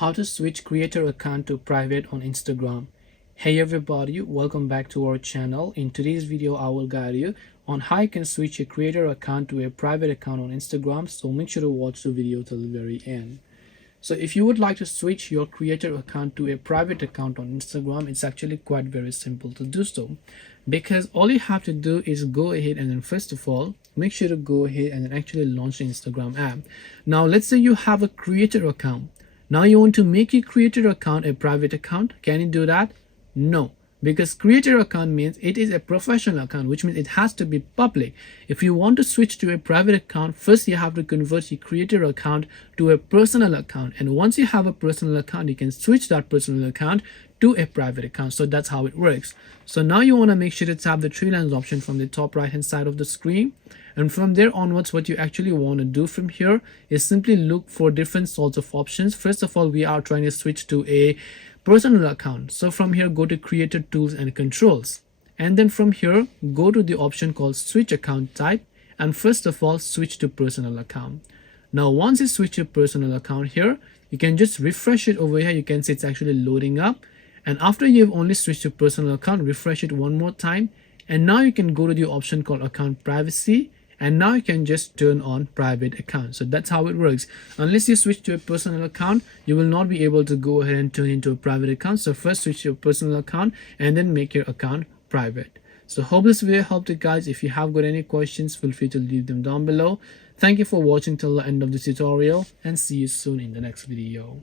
how to switch creator account to private on Instagram. Hey everybody, welcome back to our channel. In today's video I will guide you on how you can switch your creator account to a private account on Instagram, so make sure to watch the video till the very end. So if you would like to switch your creator account to a private account on Instagram, it's actually quite very simple to do so, because all you have to do is go ahead and then first of all make sure to go ahead and then actually launch the Instagram app. Now let's say you have a creator account. Now you want to make your creator account a private account. Can you do that? No, because creator account means it is a professional account, which means it has to be public. If you want to switch to a private account, first you have to convert your creator account to a personal account, and once you have a personal account, you can switch that personal account to a private account. So that's how it works. So now you want to make sure to tap the three lines option from the top right hand side of the screen, and from there onwards what you actually want to do from here is simply look for different sorts of options. First of all, we are trying to switch to a personal account, so from here go to creator tools and controls, and then from here go to the option called switch account type, and first of all switch to personal account. Now once you switch your personal account here, you can just refresh it over here. You can see it's actually loading up, and after you've only switched to personal account, refresh it one more time, and now you can go to the option called account privacy, and now you can just turn on private account. So that's how it works. Unless you switch to a personal account, you will not be able to go ahead and turn into a private account. So first switch your personal account and then make your account private. So hope this video helped you guys. If you have got any questions, feel free to leave them down below. Thank you for watching till the end of the tutorial, and see you soon in the next video.